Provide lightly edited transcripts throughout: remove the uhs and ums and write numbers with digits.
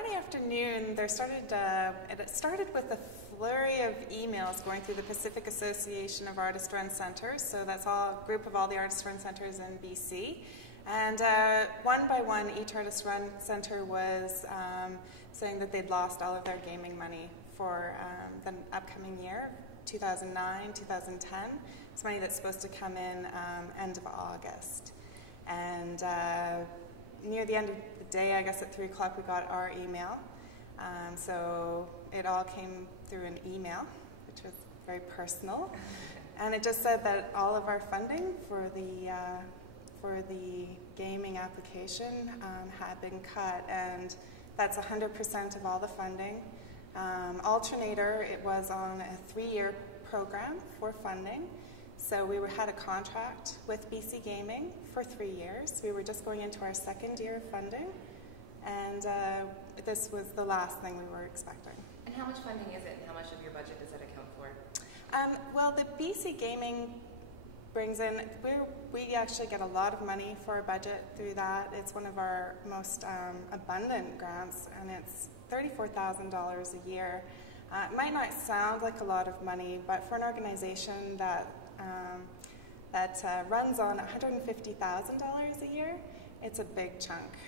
Friday afternoon, it started with a flurry of emails going through the Pacific Association of Artist-Run Centres. So that's a group of all the artist-run centres in BC. And one by one, each artist-run centre was saying that they'd lost all of their gaming money for the upcoming year, 2009, 2010. It's money that's supposed to come in end of August. And near the end of the day, I guess at 3 o'clock, we got our email. So it all came through an email, which was very personal. And it just said that all of our funding for the gaming application had been cut, and that's 100% of all the funding. Alternator, it was on a 3-year program for funding. So we had a contract with BC Gaming for 3 years. We were just going into our 2nd year of funding, and this was the last thing we were expecting. And how much funding is it, and how much of your budget does it account for? Well, the BC Gaming brings in, we actually get a lot of money for our budget through that. It's one of our most abundant grants, and it's $34,000 a year. It might not sound like a lot of money, but for an organization that runs on $150,000 a year, it's a big chunk.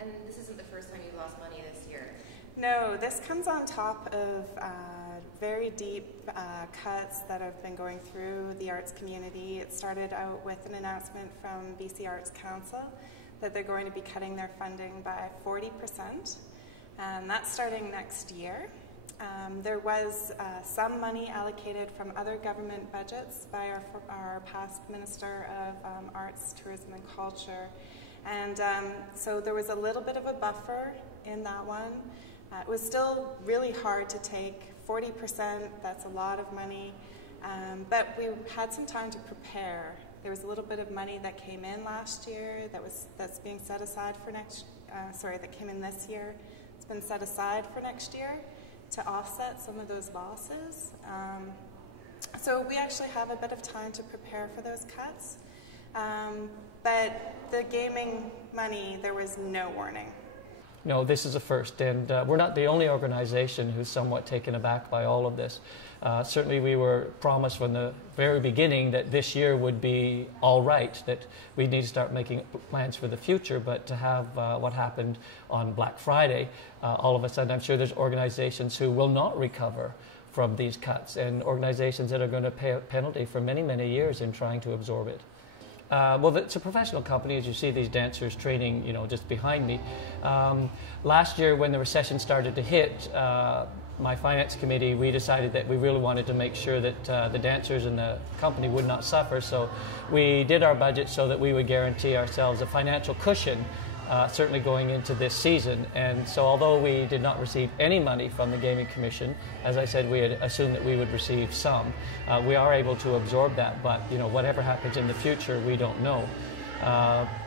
And this isn't the first time you've lost money this year? No, this comes on top of very deep cuts that have been going through the arts community. It started out with an announcement from BC Arts Council that they're going to be cutting their funding by 40%, and that's starting next year. There was some money allocated from other government budgets by our past Minister of Arts, Tourism and Culture, and so there was a little bit of a buffer in that one. It was still really hard to take. 40%, that's a lot of money, but we had some time to prepare. There was a little bit of money that came in last year that's being set aside for that came in this year. It's been set aside for next year to offset some of those losses. So we actually have a bit of time to prepare for those cuts. But the gaming money, there was no warning. No, this is a first, and we're not the only organization who's somewhat taken aback by all of this. Certainly we were promised from the very beginning that this year would be all right, that we need to start making plans for the future, but to have what happened on Black Friday, all of a sudden I'm sure there's organizations who will not recover from these cuts, and organizations that are going to pay a penalty for many, many years in trying to absorb it. Well, it's a professional company, as you see these dancers training, just behind me. Last year, when the recession started to hit, my finance committee, we decided that we really wanted to make sure that the dancers and the company would not suffer. So we did our budget so that we would guarantee ourselves a financial cushion, certainly going into this season. And so although we did not receive any money from the Gaming Commission, as I said, we had assumed that we would receive some. We are able to absorb that, but whatever happens in the future, we don't know.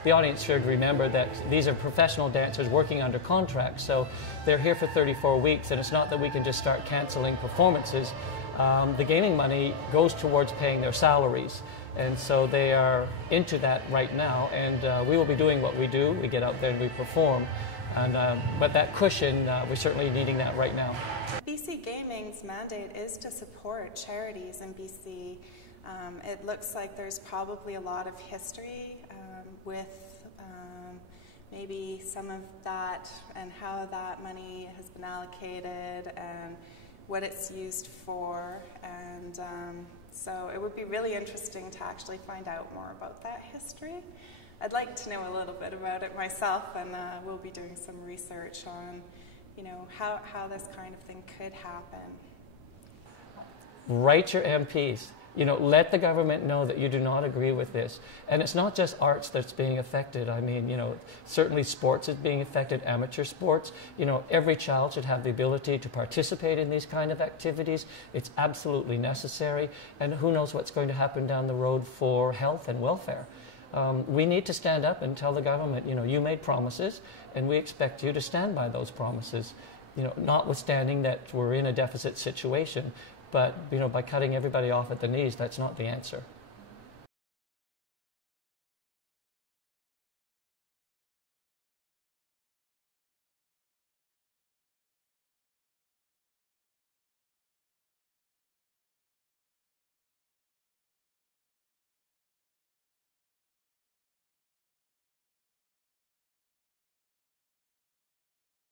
The audience should remember that these are professional dancers working under contract, so they're here for 34 weeks, and it's not that we can just start canceling performances. The gaming money goes towards paying their salaries, and so they are into that right now, and we will be doing what we do. We get out there and we perform, but that cushion, we're certainly needing that right now. BC Gaming's mandate is to support charities in BC. It looks like there's probably a lot of history with maybe some of that and how that money has been allocated and what it's used for, and so it would be really interesting to actually find out more about that history. I'd like to know a little bit about it myself, and we'll be doing some research on how this kind of thing could happen. Write your MPs. Let the government know that you do not agree with this. And it's not just arts that's being affected. I mean, certainly sports is being affected, amateur sports. Every child should have the ability to participate in these kind of activities. It's absolutely necessary. And who knows what's going to happen down the road for health and welfare. We need to stand up and tell the government, you made promises, and we expect you to stand by those promises. Notwithstanding that we're in a deficit situation. But, by cutting everybody off at the knees, that's not the answer.